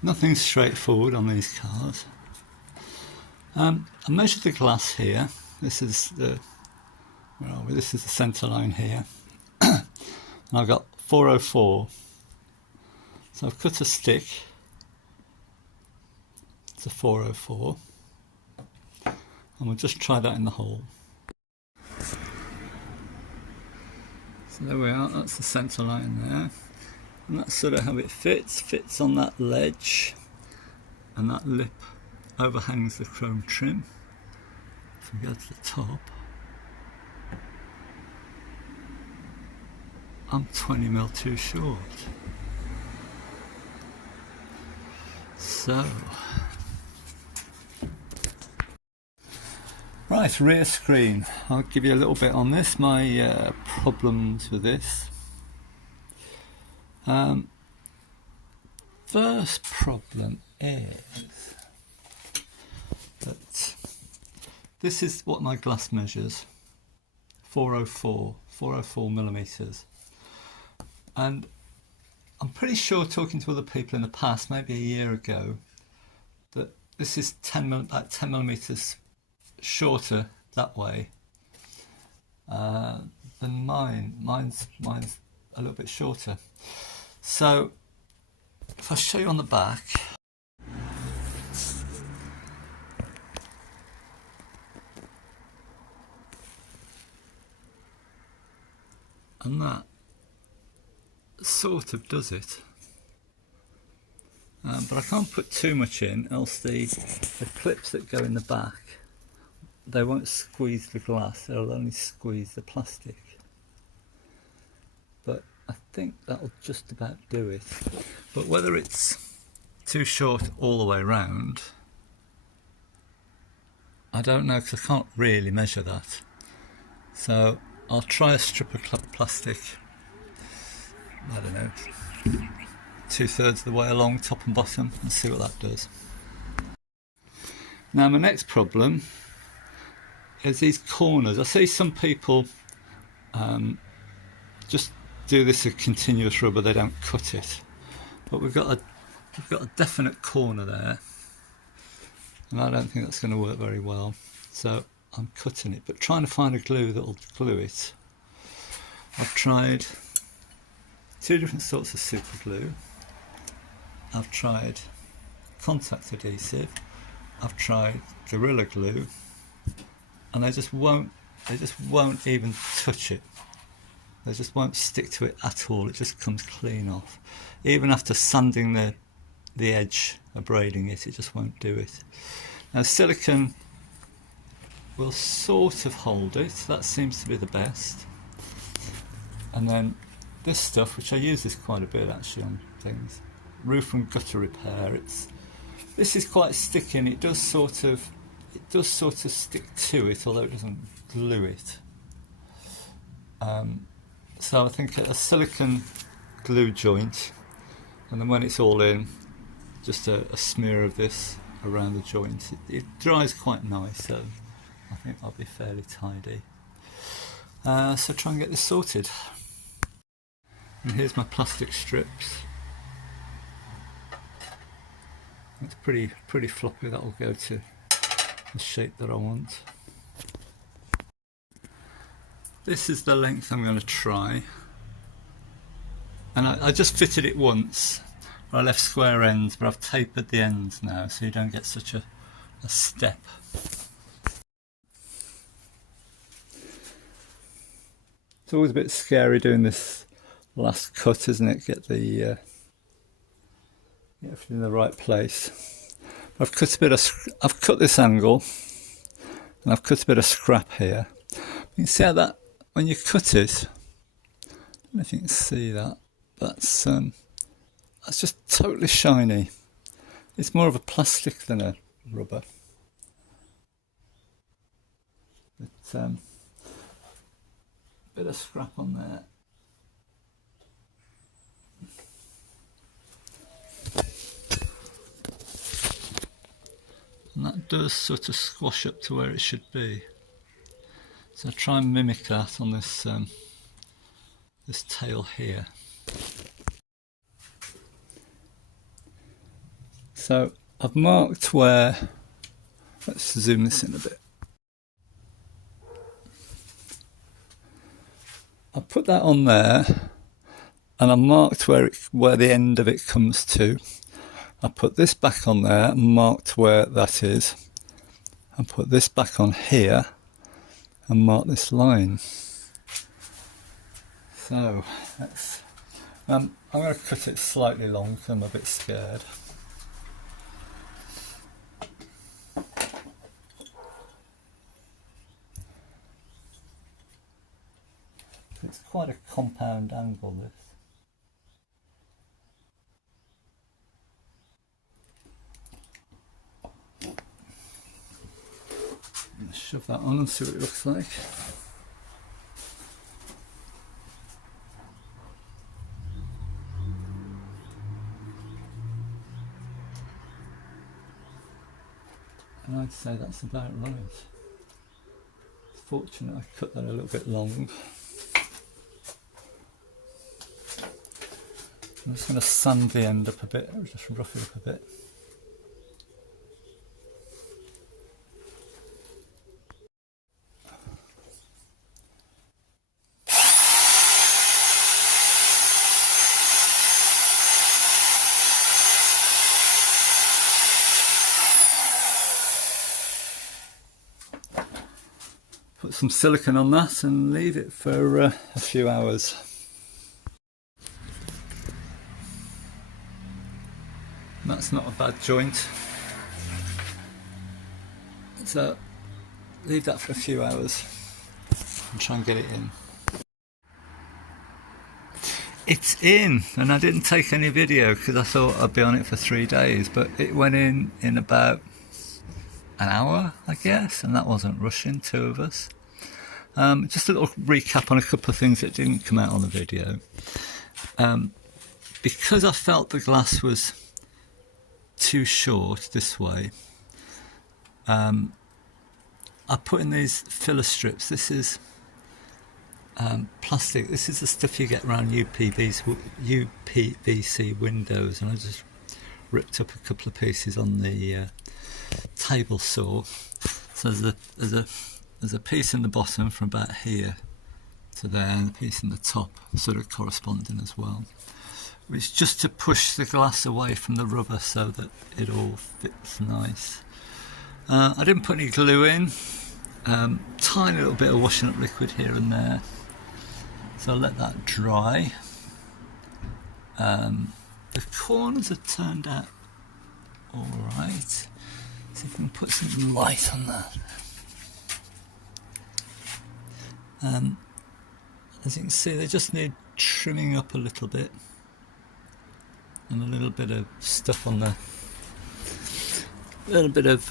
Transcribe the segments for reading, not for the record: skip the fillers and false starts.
Nothing straightforward on these cars. I measured the glass here. This is the, where are we? This is the centre line here. And I've got 404. So I've cut a stick to 404. And we'll just try that in the hole. So there we are, that's the centre line there. And that's sort of how it fits on that ledge, and that lip overhangs the chrome trim. If we go to the top, I'm 20mm too short. So, right, rear screen. I'll give you a little bit on this, my problems with this. First problem is that this is what my glass measures, 404 millimeters, and I'm pretty sure, talking to other people in the past, maybe a year ago, that this is about 10 millimeters shorter that way than mine. Mine's a little bit shorter. So if I show you on the back, and that sort of does it, but I can't put too much in, else the clips that go in the back, they won't squeeze the glass, they'll only squeeze the plastic. But I think that'll just about do it. But whether it's too short all the way around, I don't know, because I can't really measure that. So I'll try a strip of plastic, I don't know, 2/3 of the way along, top and bottom, and see what that does. Now my next problem is these corners. I see some people just do this with continuous rubber, they don't cut it. But we've got a definite corner there, and I don't think that's going to work very well. So I'm cutting it, but trying to find a glue that'll glue it. I've tried 2 different sorts of super glue. I've tried contact adhesive. I've tried Gorilla Glue, and they just won't even touch it. They just won't stick to it at all. It just comes clean off. Even after sanding the edge, abrading it, it just won't do it. Now silicone will sort of hold it. That seems to be the best. And then this stuff, which I use this quite a bit actually on things, roof and gutter repair. This is quite sticky, and it does sort of stick to it, although it doesn't glue it. So I think a silicone glue joint, and then when it's all in, just a smear of this around the joint. It dries quite nice, so I think I'll be fairly tidy. So try and get this sorted. And here's my plastic strips. It's pretty floppy. That will go to the shape that I want. This is the length I'm going to try, and I just fitted it once. I left square ends, but I've tapered the ends now, so you don't get such a step. It's always a bit scary doing this last cut, isn't it? Get everything in the right place. I've cut this angle, and I've cut a bit of scrap here. You can see how that, when you cut it, I don't know if you can see that, that's just totally shiny. It's more of a plastic than a rubber. But bit of scrap on there. And that does sort of squash up to where it should be. So I try and mimic that on this this tail here. So I've marked where, let's zoom this in a bit. I put that on there and I marked where the end of it comes to. I put this back on there and marked where that is. I put this back on here and mark this line. So let's, I'm going to cut it slightly long because I'm a bit scared. It's quite a compound angle, this. Let's shove that on and see what it looks like. And I'd say that's about right. It's fortunate I cut that a little bit long. I'm just going to sand the end up a bit, or just rough it up a bit. Put some silicone on that and leave it for a few hours. That's not a bad joint. So leave that for a few hours and try and get it in. It's in, and I didn't take any video because I thought I'd be on it for 3 days, but it went in about an hour, I guess, and that wasn't rushing, 2 of us. Just a little recap on a couple of things that didn't come out on the video. Because I felt the glass was too short this way, I put in these filler strips. This is plastic. This is the stuff you get around UPVC windows, and I just ripped up a couple of pieces on the table saw. So there's a piece in the bottom from about here to there, and a piece in the top sort of corresponding as well. It's just to push the glass away from the rubber so that it all fits nice. I didn't put any glue in. Tiny little bit of washing up liquid here and there. So I'll let that dry. The corners have turned out alright. See if we can put some light on that. As you can see, they just need trimming up a little bit. And a little bit of stuff on the, little bit of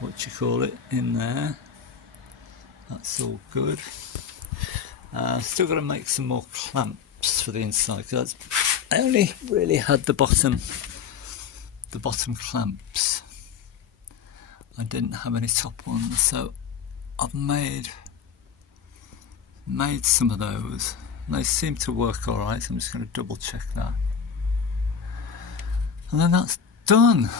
what you call it in there. That's all good. Still got to make some more clamps for the inside because I only really had the bottom clamps. I didn't have any top ones, so I've made some of those. They seem to work alright, so I'm just going to double check that. And then that's done.